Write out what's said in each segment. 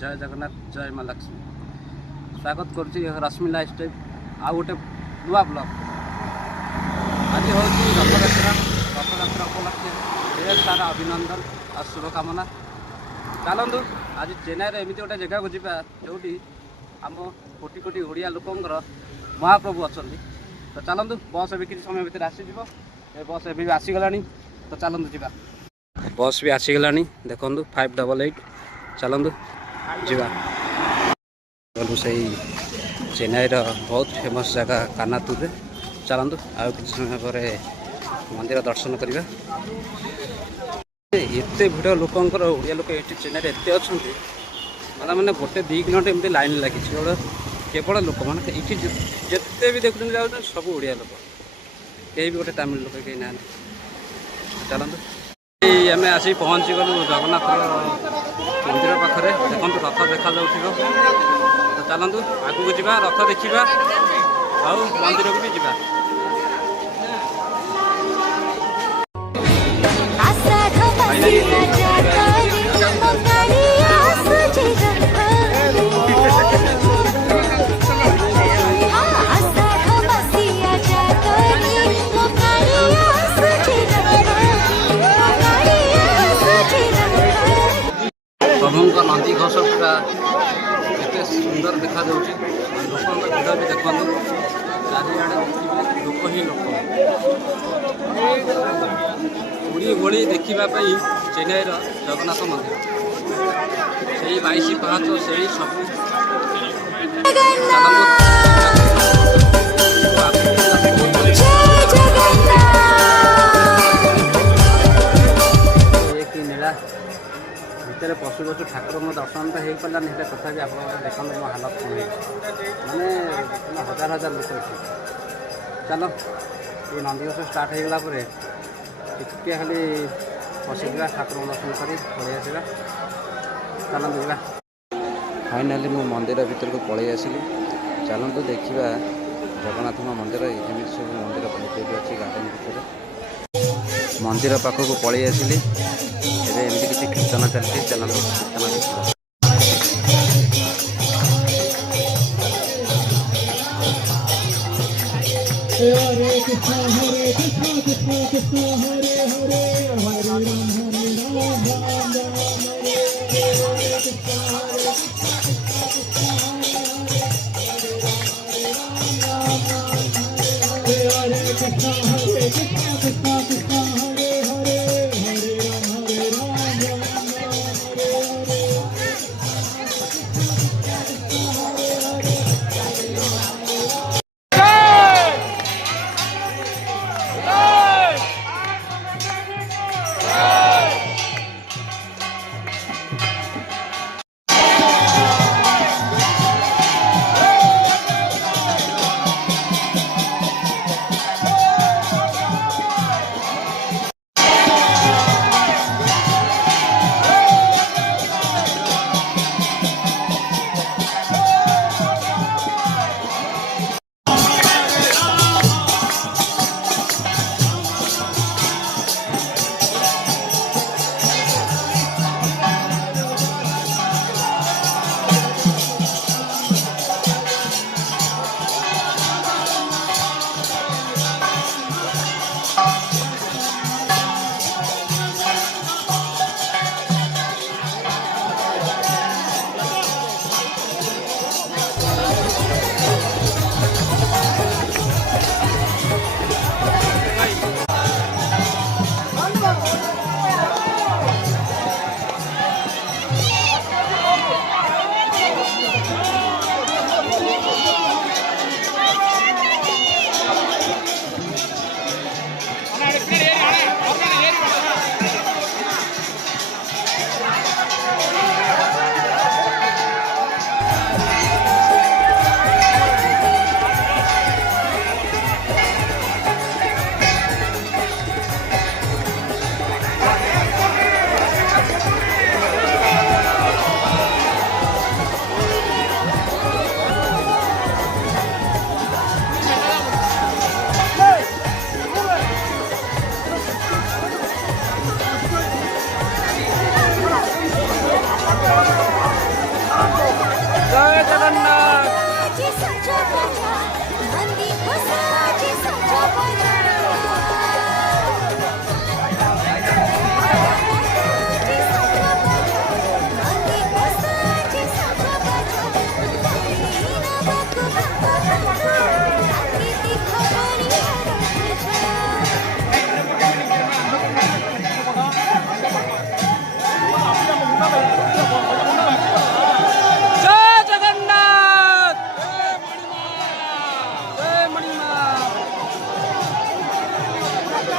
जय जगन्नाथ जय माँ लक्ष्मी स्वागत करुच्ची रश्मि लाइफस्टाइल आ गोटे नुआ ब्लॉग आज हूँ रथयात्रा उपलक्षे ढेर सारा अभिनंदन और शुभकामना। चलतु आज चेन्नई एमती गोटे जगह को जा जो आम कोटी कोटी ओडिया लोकंर महाप्रभु अच्छा। तो चलतु बस भी किसी समय भितर आसीज बस एवं आसीगला। तो चलतु जा बस भी आसीगला देखु 588 चलतु जा से चेन्नई बहुत फेमस जगह कानातूर। चलतु आउ कि समय पर मंदिर दर्शन करवा। एत भिड़ लोकंर ओडिया लोक ये चेन्नई एत अच्छा मैंने गोटे 2 किलोमीटर एमती लाइन लगी केवल लोक मैंने ये जिते भी देखुं जाऊँ सब ओडिया लोक कहीं भी गोटे तमिल लोक कहीं ना। चलतु आम आसी पहुँची गलु जगन्नाथ मंदिर पाखे देखो रथ देखा जाऊ। तो चलतु आगू जा रथ देखा आउ मंदिर को भी जा। प्रभुंक नंदी घोष पूरा एत सुंदर देखा लोक भिड़ भी देखु चारिड़े लोक ही लोक उड़ी ओड़ी देखापी चेन्नई जगन्नाथ मंदिर से 22 पाहाच से सब भितर पशु पशु ठाकुर दर्शन तो हो पारानी तथा आप देखते मो हालत कौन माने 1000 लोक अच्छे। चलो ये नंदीघोष स्टार्ट हो गला टे खाली बसवा ठाकुर दर्शन कर पलि आसवा। चलतु जा फाइनाली मो मंदिर भीतर को पलि आसली। चलतु देखा जगन्नाथ मंदिर एमती सब मंदिर बहुत अच्छी गार्डन भीतर मंदिर पाखक पलि आसली। एमती किसी कीर्तन चलती चलतु कीर्तन देखा। हरे कृष्ण कृष्ण कृष्ण हरे हरे हरे राम राम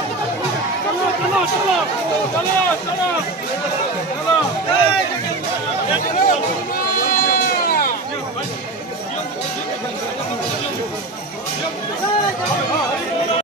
चलो